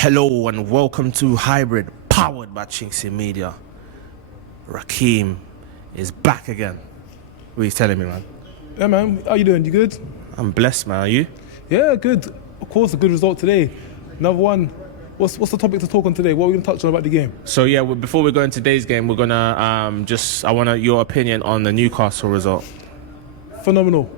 Hello and welcome to Hybrid, powered by chinkseyMEDIA. Rakeem is back again. What are you telling me, man? Yeah, man. How you doing? You good? I'm blessed, man. Are you? Yeah, good. Of course, a good result today. Another one. What's the topic to talk on today? What are we going to touch on about the game? So yeah, before we go into today's game, we're gonna I want your opinion on the Newcastle result. Phenomenal.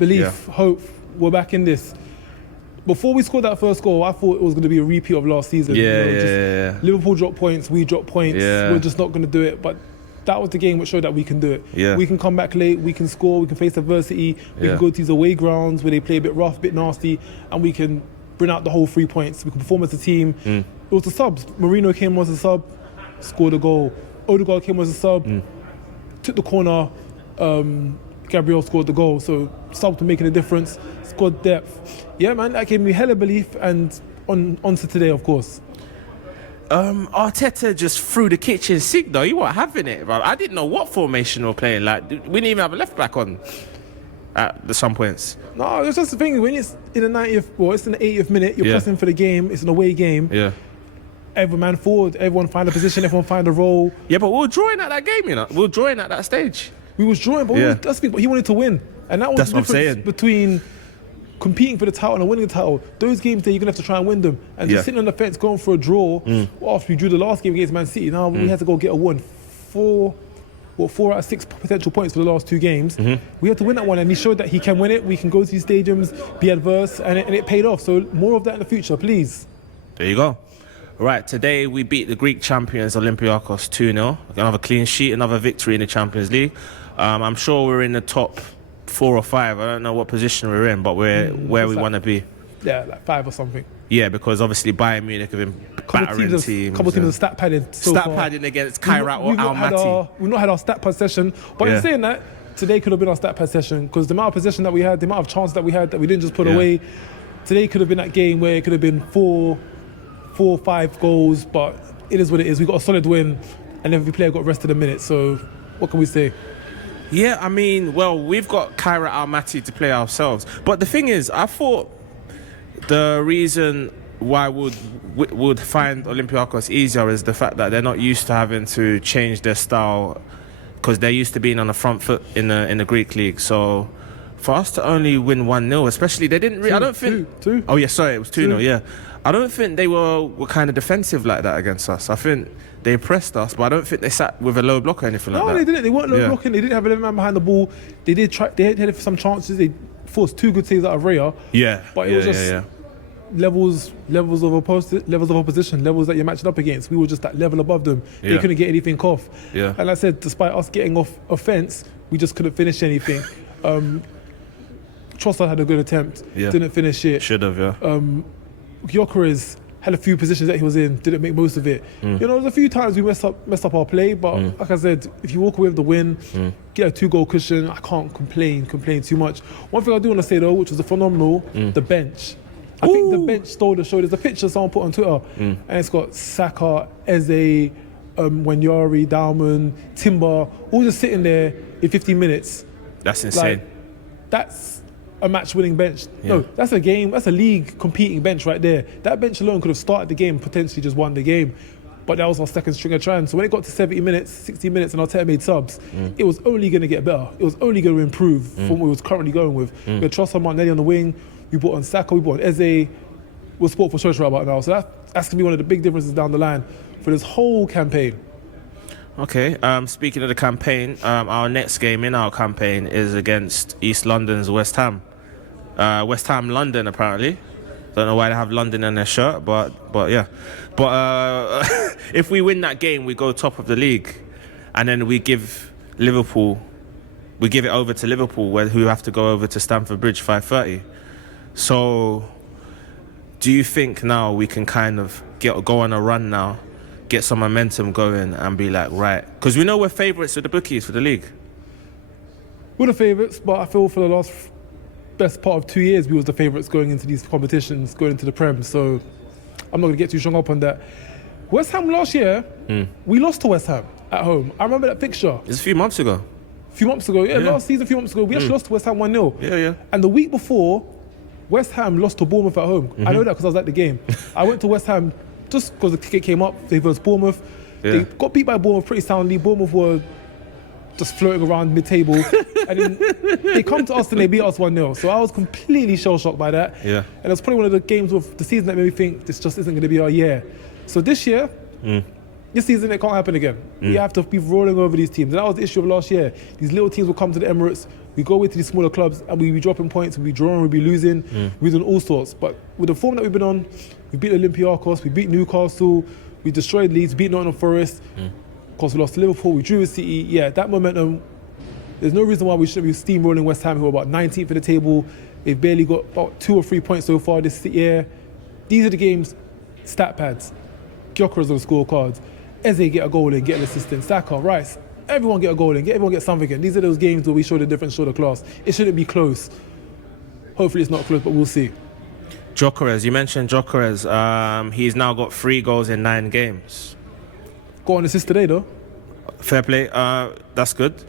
Belief, hope. We're back in this. Before we scored that first goal, I thought it was going to be a repeat of last season. Yeah. Liverpool dropped points, we dropped points. Yeah. We're just not going to do it. But that was the game which showed that we can do it. Yeah. We can come back late, we can score, we can face adversity, we can go to these away grounds where they play a bit rough, a bit nasty, and we can bring out the whole 3 points. We can perform as a team. It was the subs. Marino came as a sub, scored a goal. Odegaard came as a sub, took the corner. Gabriel scored the goal, so subs were making a difference. Scored depth. Yeah, man, that gave me hella belief, and on to today, of course. Arteta just threw the kitchen sink, though. You weren't having it, bro. I didn't know what formation we were playing. Like, we didn't even have a left back on at some points. No, it's just the thing. When it's in the 90th, well, it's in the 80th minute. You're pressing for the game. It's an away game. Yeah. Every man forward. Everyone find a position. Everyone find a role. Yeah, but we were drawing at that game, you know. We were drawing at that stage. We was drawing, but that's the thing. But he wanted to win, and that was That's the what I'm difference saying. between competing for the title and winning the title. Those games there, you're gonna have to try and win them. And just sitting on the fence, going for a draw. After we drew the last game against Man City, now we had to go get a 1. 4 out of 6 potential points for the last 2 games. We had to win that one, and he showed that he can win it. We can go to these stadiums, be adverse, and it paid off. So more of that in the future, please. There you go. Right, today we beat the Greek champions Olympiacos 2-0. Another clean sheet, another victory in the Champions League. I'm sure we're in the top 4 or 5. I don't know what position we're in, but we're where we want to be. Yeah, like 5 or something. Yeah, because obviously Bayern Munich have been battering teams. Couple teams have stat padded so far. Stat padding against Kairat or Almaty. We've not had our stat pad session. But in saying that, today could have been our stat pad session, because the amount of possession that we had, the amount of chances that we had that we didn't just put away, today could have been that game where it could have been 4 or 5 goals, but it is what it is. We got a solid win, and every player got rested a minute. So what can we say? Yeah, I mean, well, we've got Kairat Almaty to play ourselves. But the thing is, I thought the reason why would find Olympiacos easier is the fact that they're not used to having to change their style, because they're used to being on the front foot in the Greek league. So for us to only win 1-0, especially, they didn't really, I don't think... Two. Oh, yeah, sorry, it was 2-0, yeah. I don't think they were kind of defensive like that against us. I think they pressed us, but I don't think they sat with a low block or anything like that. No, they didn't. They weren't low blocking. They didn't have 11 man behind the ball. They did try. They had some chances. They forced 2 good saves out of Raya. Yeah, but it was just levels of opposition, levels that you're matching up against. We were just that level above them. They couldn't get anything off. Yeah. And like I said, despite us getting off offense, we just couldn't finish anything. Trossard had a good attempt. Didn't finish it. Should have, yeah. Gyökeres had a few positions that he was in, didn't make most of it. You know, there's a few times we messed up our play, but like I said, if you walk away with the win, get a 2-goal cushion, I can't complain too much. One thing I do want to say though, which was phenomenal, the bench. I think the bench stole the show. There's a picture someone put on Twitter, and it's got Saka, Eze, Wanyari, Dalman, Timber, all just sitting there in 15 minutes. That's insane. Like, that's a match-winning bench. No, that's a game. That's a league competing bench right there. That bench alone could have started the game, potentially just won the game. But that was our second string of trying. So when it got to 70 minutes, 60 minutes, and Arteta made subs, it was only going to get better. It was only going to improve from what we was currently going with. We had Trossard, Martinelli on the wing. We brought on Saka. We brought on Eze. We're sport for choice right about now. So that's going to be one of the big differences down the line for this whole campaign. Okay, speaking of the campaign, our next game in our campaign is against East London's West Ham. West Ham London, apparently. Don't know why they have London in their shirt, but yeah. But if we win that game, we go top of the league, and then we give it over to Liverpool, who have to go over to Stamford Bridge 5:30. So, do you think now we can kind of go on a run now, get some momentum going, and be like, right? Because we know we're favourites with the bookies for the league. We're the favourites, but I feel for the last best part of 2 years, we was the favourites going into these competitions, going into the Prem. So I'm not going to get too strong up on that. West Ham last year, we lost to West Ham at home. I remember that fixture. It's a few months ago. Last season, a few months ago, we actually lost to West Ham 1-0. Yeah. And the week before, West Ham lost to Bournemouth at home. I know that because I was at the game. I went to West Ham just because the ticket came up, they versus Bournemouth. Yeah. They got beat by Bournemouth pretty soundly. Bournemouth were just floating around mid-table. And then they come to us and they beat us 1-0. So I was completely shell-shocked by that. Yeah. And it's probably one of the games of the season that made me think this just isn't going to be our year. So this year, this season, it can't happen again. We have to be rolling over these teams. And that was the issue of last year. These little teams will come to the Emirates, we go away to these smaller clubs, and we be dropping points, we be drawing, we be losing, we're doing all sorts. But with the form that we've been on, we beat Olympiacos, we beat Newcastle, we destroyed Leeds, beat Nottingham Forest. Of course, we lost to Liverpool, we drew with City. Yeah, that momentum, there's no reason why we shouldn't be steamrolling West Ham, who are about 19th in the table. They've barely got about 2 or 3 points so far this year. These are the games, stat pads. Gyökeres on the scorecards. Eze get a goal in, get an assistant. Saka, Rice, everyone get a goal in, everyone get something in. These are those games where we show the difference, show the class. It shouldn't be close. Hopefully it's not close, but we'll see. Gyökeres, you mentioned Gyökeres. He's now got 3 goals in 9 games. Got an assist today though. Fair play. That's good.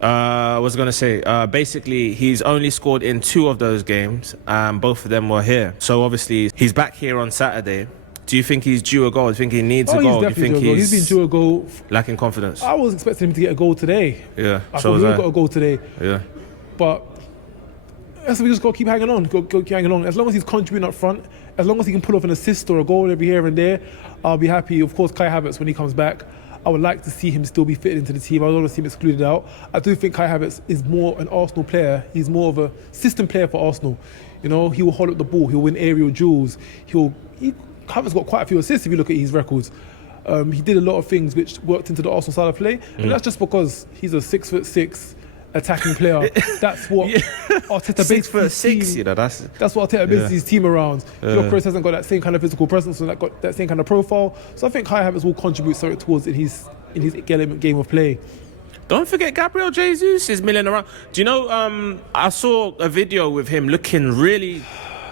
I was going to say, basically, he's only scored in 2 of those games, and both of them were here. So obviously, he's back here on Saturday. Do you think he's due a goal? Do you think he needs a goal? He's Do you think he's been due a goal. Lacking confidence? I was expecting him to get a goal today. Yeah, I thought he would have got a goal today. Yeah. But so we just got to keep hanging on. Go keep hanging on. As long as he's contributing up front, as long as he can pull off an assist or a goal every here and there, I'll be happy. Of course, Kai Havertz, when he comes back, I would like to see him still be fitted into the team. I don't want to see him excluded out. I do think Kai Havertz is more an Arsenal player. He's more of a system player for Arsenal. You know, he will hold up the ball. He'll win aerial duels. Havertz got quite a few assists if you look at his records. He did a lot of things which worked into the Arsenal style of play, and that's just because he's a 6'6" attacking player. That's what Arteta bases his team. 6'6", you know, that's what Arteta bases his team around. Gyökeres hasn't got that same kind of physical presence and got that same kind of profile. So I think Kai Havertz will contribute something towards in his game of play. Don't forget Gabriel Jesus is milling around. Do you know, I saw a video with him looking really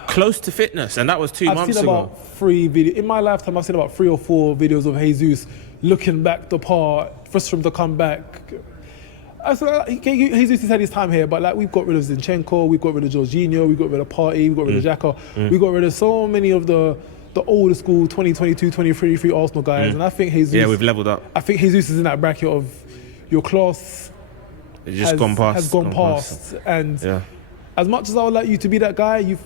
close to fitness, and that was 2 months ago. I've seen about 3 videos. In my lifetime, I've seen about 3 or 4 videos of Jesus looking back the part, first for him to come back. Jesus has had his time here, but like we've got rid of Zinchenko, we've got rid of Jorginho, we've got rid of Partey, we've got rid of Xhaka, we've got rid of so many of the older school 2022, 2023 Arsenal guys, and I think Jesus... Yeah, we've levelled up. I think Jesus is in that bracket of your class has gone past. And as much as I would like you to be that guy,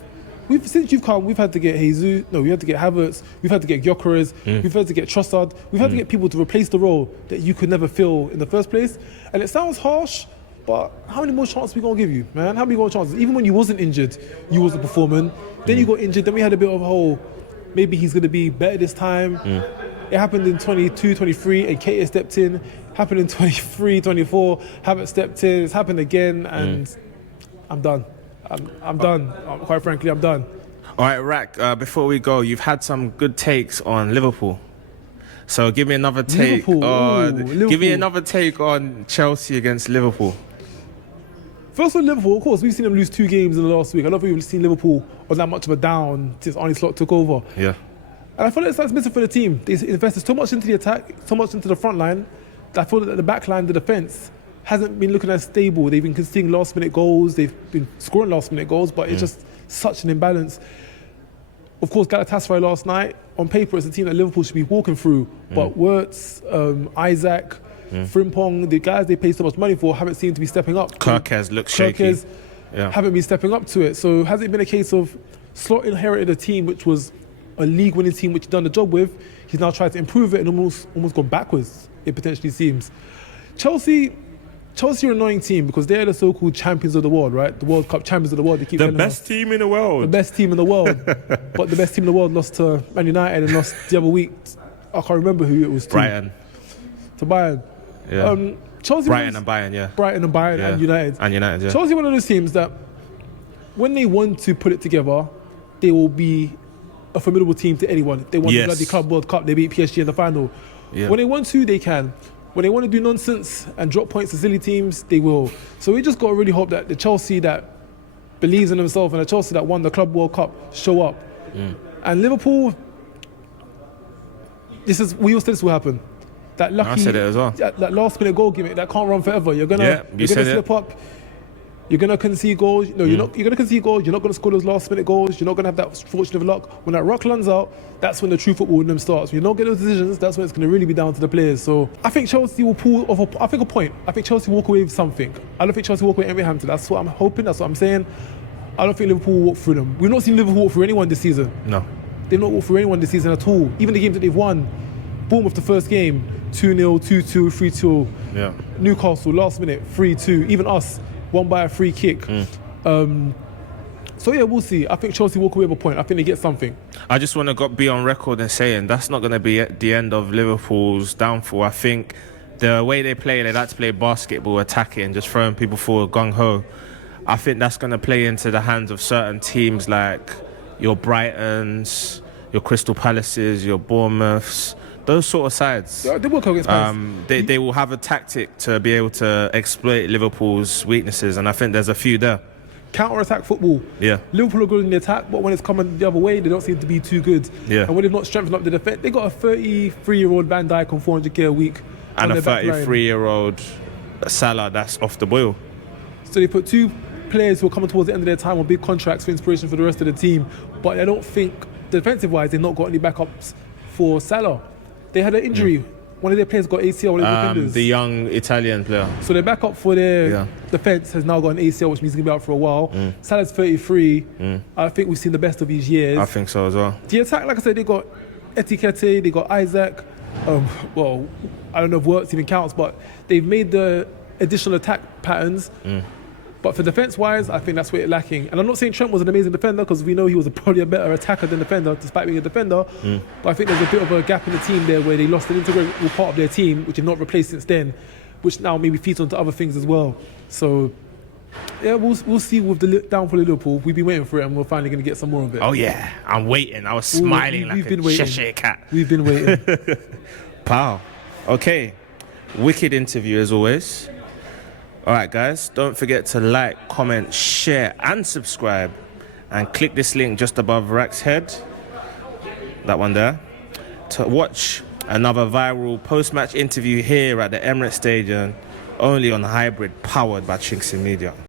since you've come, we've had to get Jesus. No, we had to get Havertz. We've had to get Gyökeres. We've had to get Trossard. We've had to get people to replace the role that you could never fill in the first place. And it sounds harsh, but how many more chances are we gonna give you, man? How many more chances? Even when you wasn't injured, you wasn't performing. Then you got injured. Then we had a bit of a whole. Maybe he's gonna be better this time. It happened in 22, 23, and Keita stepped in. Happened in 23, 24. Havertz stepped in. It's happened again, and I'm done. I'm done. Quite frankly, I'm done. All right, Rak, before we go, you've had some good takes on Liverpool. So give me another take. Liverpool. Give me another take on Chelsea against Liverpool. First on Liverpool, of course, we've seen them lose 2 games in the last week. I don't think we've seen Liverpool on that much of a down since Arne Slot took over. Yeah. And I feel like that's missing for the team. They invested so much into the attack, so much into the front line, that I feel that the back line, the defence, hasn't been looking as stable. They've been conceding last-minute goals. They've been scoring last-minute goals, but it's just such an imbalance. Of course, Galatasaray last night, on paper, it's a team that Liverpool should be walking through. But Wirtz, Isaac, Frimpong, the guys they paid so much money for haven't seemed to be stepping up. Kirkes looks shaky. Haven't been stepping up to it. So has it been a case of Slot inherited a team which was a league-winning team which he's done the job with? He's now tried to improve it and almost gone backwards, it potentially seems. Chelsea are an annoying team because they're the so-called champions of the world, right? The World Cup champions of the world. They keep the best team in the world. The best team in the world. But the best team in the world lost to Man United and lost the other week. I can't remember who it was to. Brighton. To Bayern. Yeah. Chelsea. Brighton and Bayern, yeah. Brighton and Bayern and United. And United, yeah. Chelsea are one of those teams that when they want to put it together, they will be a formidable team to anyone. They won the bloody Club World Cup. They beat PSG in the final. Yeah. When they want to, they can. When they want to do nonsense and drop points to silly teams, they will. So we just got to really hope that the Chelsea that believes in themselves and the Chelsea that won the Club World Cup show up. And Liverpool, we all said this will happen. I said it as well. That last minute goal gimmick that can't run forever. You're gonna slip up. You're gonna concede goals. No, you're gonna concede goals. You're not gonna score those last-minute goals. You're not gonna have that fortune of luck. When that ruck runs out, that's when the true football in them starts. When you don't get those decisions, that's when it's gonna really be down to the players. So I think Chelsea will pull off. I think a point. I think Chelsea walk away with something. I don't think Chelsea walk away with Hampton. That's what I'm hoping. That's what I'm saying. I don't think Liverpool will walk through them. We've not seen Liverpool walk through anyone this season. No. They've not walked through anyone this season at all. Even the games that they've won. Bournemouth the first game, 2-0, 2-2, 3-2. Yeah. Newcastle last minute, 3-2. Even us, won by a free kick. So yeah, we'll see. I think Chelsea walk away with a point. I think they get something. I just want to be on record and saying that's not going to be at the end of Liverpool's downfall. I think the way they like to play basketball, attacking, just throwing people forward, gung-ho. I think that's going to play into the hands of certain teams like your Brightons, your Crystal Palaces, your Bournemouths, those sort of sides. Yeah, they will come against Palace. They will have a tactic to be able to exploit Liverpool's weaknesses, and I think there's a few there. Counter-attack football. Yeah. Liverpool are good in the attack, but when it's coming the other way, they don't seem to be too good. Yeah. And when they've not strengthened up the defence, they got a 33-year-old Van Dijk on 400k a week. And a 33-year-old Salah that's off the boil. So they put two players who are coming towards the end of their time on big contracts for inspiration for the rest of the team, but I don't think, defensive-wise, they've not got any backups for Salah. They had an injury. One of their players got ACL, one of the defenders. The young Italian player. So their backup for their defence has now got an ACL, which means he's going to be out for a while. Salah's 33. I think we've seen the best of his years. I think so as well. The attack, like I said, they got Etiquette, they got Isaac. Well, I don't know if works even counts, but they've made the additional attack patterns. But for defence-wise, I think that's where it's lacking. And I'm not saying Trent was an amazing defender, because we know he was probably a better attacker than defender, despite being a defender. But I think there's a bit of a gap in the team there where they lost an integral part of their team, which they've not replaced since then, which now maybe feeds onto other things as well. So, yeah, we'll see with the downfall of Liverpool. We've been waiting for it, and we're finally going to get some more of it. Oh, yeah. I'm waiting. I was smiling like a Cheshire cat. We've been waiting. Pow. Okay. Wicked interview as always. All right, guys, don't forget to like, comment, share, and subscribe. And click this link just above Rak's head, that one there, to watch another viral post-match interview here at the Emirates Stadium, only on Hybrid, powered by chinkseyMEDIA.